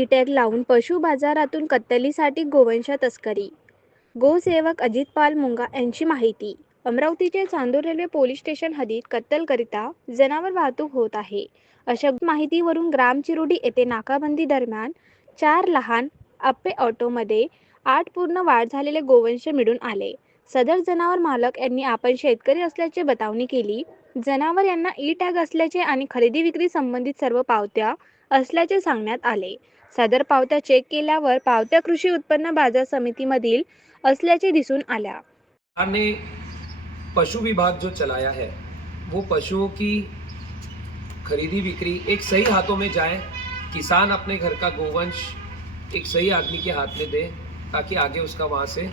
ई tag लावून पशु बाजारातून कत्तलीसाठी गोवंश तस्करी. गोसेवक अजित पाल मुंगा यांची माहिती. अमरावतीचे चांदूर रेल्वे पोलीस स्टेशन हद्दीत कत्तलकरिता जनावर वाहतूक होत आहे, अशा माहितीवरून ग्राम चिरोडी येथे नाकाबंदी दरम्यान 4 लहान अप्पे ऑटोमध्ये 8 पूर्ण वाढ झालेले गोवंश मिळून आले. सदर जनावर मालक यांनी आपण शेतकरी असल्याची बतावणी केली. जनावर यांना ई टॅग असल्याचे आणि खरेदी विक्री संबंधित सर्व पावत्या असल्याचे सांगण्यात आले. सदर पावत्या चेक केल्यावर पावत्या कृषी उत्पन्न बाजार समितीमधील असल्याचे दिसून आल्या. सरकार ने पशु विभाग जो चलाया है वो पशुओं की खरीदी बिक्री एक सही हाथों में जाए, किसान अपने घर का गोवंश एक सही आदमी के हाथ में दे ताकि आगे उसका वहाँ से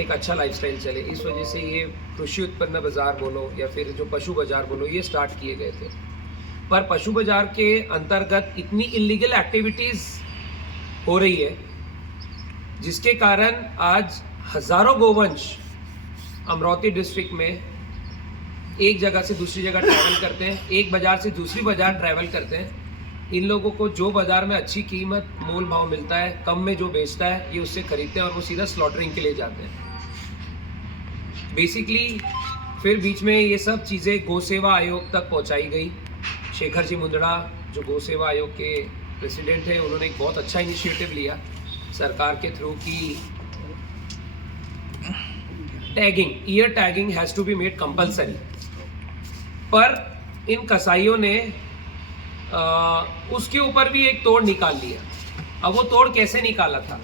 एक अच्छा लाइफस्टाइल चले। इस वजह से ये कृषि उत्पन्न बाजार बोलो या फिर जो पशु बाजार बोलो ये स्टार्ट किए गए थे। पर पशु बाजार के अंतर्गत इतनी इलीगल एक्टिविटीज़ हो रही है जिसके कारण आज हज़ारों गोवंश अमरावती डिस्ट्रिक्ट में एक जगह से दूसरी जगह ट्रैवल करते हैं, एक बाज़ार से दूसरी बाज़ार ट्रैवल करते हैं। इन लोगों को जो बाज़ार में अच्छी कीमत मोल भाव मिलता है, कम में जो बेचता है ये उससे खरीदते हैं और वो सीधा स्लॉटरिंग के लिए जाते हैं। बेसिकली फिर बीच में ये सब चीज़ें गौ सेवा आयोग तक पहुंचाई गई। शेखर जी मुंदड़ा जो गौ सेवा आयोग के प्रेसिडेंट हैं, उन्होंने एक बहुत अच्छा इनिशिएटिव लिया सरकार के थ्रू की tagging, ear tagging has to be made compulsory. पर इन कसाईयों ने उसके ऊपर भी एक तोड़ निकाल लिया। अब वो तोड़ कैसे निकाला था?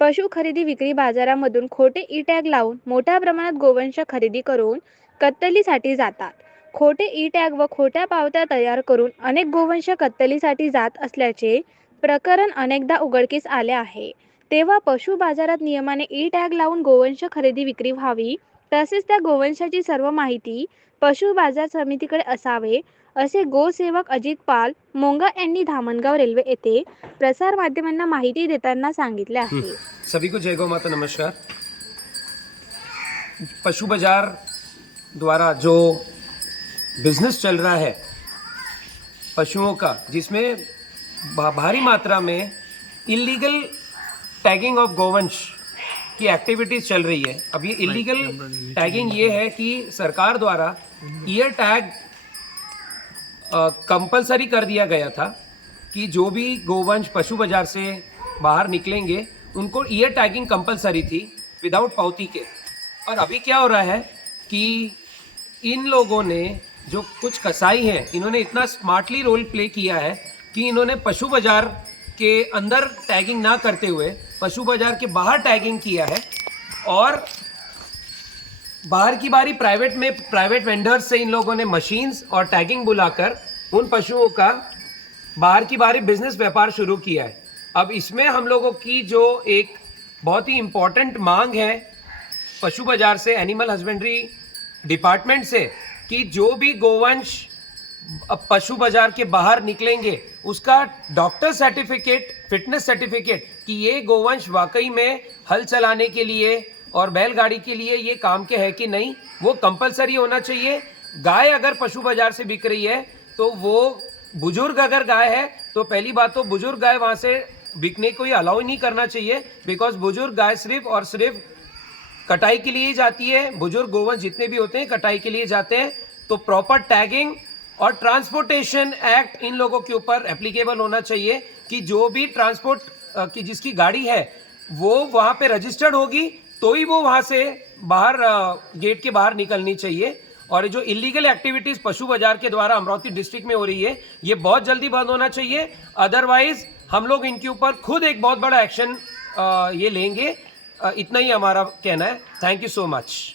पशु खरेदी विक्री बाजारामधून खोटे ई टॅग लावून मोठ्या प्रमाणात गोवंश खरेदी करून कत्तलीसाठी जातात. खोटे ई टॅग व खोट्या पावत्या तयार करून अनेक गोवंश कत्तलीसाठी जात असल्याचे प्रकरण अनेकदा उघडकीस आले आहे. तेव्हा पशु बाजारात नियमाने ई टॅग लावून गोवंश खरेदी विक्री व्हावी, तसेच त्या गोवंशाची सर्व माहिती पशु बाजार समितीकडे असावे, असे गोसेवक अजित पाल मोंगा यांनी धामणगाव रेल्वे येथे प्रसार माध्यमांना माहिती देताना सांगितले आहे. सभी को जय गौ माता, नमस्कार। पशु बाजार द्वारा जो बिजनेस चल रहा है पशुओं का, जिसमें भारी मात्रा में इलीगल टैगिंग ऑफ गोवंश की एक्टिविटीज़ चल रही है। अब ये इलीगल टैगिंग ये है कि सरकार द्वारा ईयर टैग कंपलसरी कर दिया गया था कि जो भी गोवंश पशु बाजार से बाहर निकलेंगे उनको ईयर टैगिंग कंपलसरी थी विदाउट पावती के। और अभी क्या हो रहा है कि इन लोगों ने, जो कुछ कसाई हैं, इन्होंने इतना स्मार्टली रोल प्ले किया है कि इन्होंने पशु बाजार के अंदर टैगिंग ना करते हुए पशु बाजार के बाहर टैगिंग किया है और बाहर की बारी प्राइवेट वेंडर्स से इन लोगों ने मशीन्स और टैगिंग बुलाकर उन पशुओं का बाहर की बारी बिजनेस व्यापार शुरू किया है। अब इसमें हम लोगों की जो एक बहुत ही इम्पोर्टेंट मांग है पशु बाजार से, एनिमल हस्बेंड्री डिपार्टमेंट से, कि जो भी गोवंश पशु बाजार के बाहर निकलेंगे उसका डॉक्टर सर्टिफिकेट, फिटनेस सर्टिफिकेट कि ये गोवंश वाकई में हल चलाने के लिए और बैलगाड़ी के लिए ये काम के है कि नहीं, वो कंपलसरी होना चाहिए। गाय अगर पशु बाजार से बिक रही है तो वो बुजुर्ग अगर गाय है तो पहली बात तो बुजुर्ग गाय वहाँ से बिकने को ही अलाउ नहीं करना चाहिए, बिकॉज बुजुर्ग गाय सिर्फ और सिर्फ कटाई के लिए ही जाती है। बुजुर्ग गोवंश जितने भी होते हैं कटाई के लिए जाते हैं। तो प्रॉपर टैगिंग और ट्रांसपोर्टेशन एक्ट इन लोगों के ऊपर एप्लीकेबल होना चाहिए कि जो भी ट्रांसपोर्ट की जिसकी गाड़ी है वो वहाँ पे रजिस्टर्ड होगी तो ही वो वहाँ से बाहर गेट के बाहर निकलनी चाहिए। और जो इलीगल एक्टिविटीज़ पशु बाजार के द्वारा अमरावती डिस्ट्रिक्ट में हो रही है ये बहुत जल्दी बंद होना चाहिए, अदरवाइज हम लोग इनके ऊपर खुद एक बहुत बड़ा एक्शन ये लेंगे। इतना ही हमारा कहना है। Thank you so much.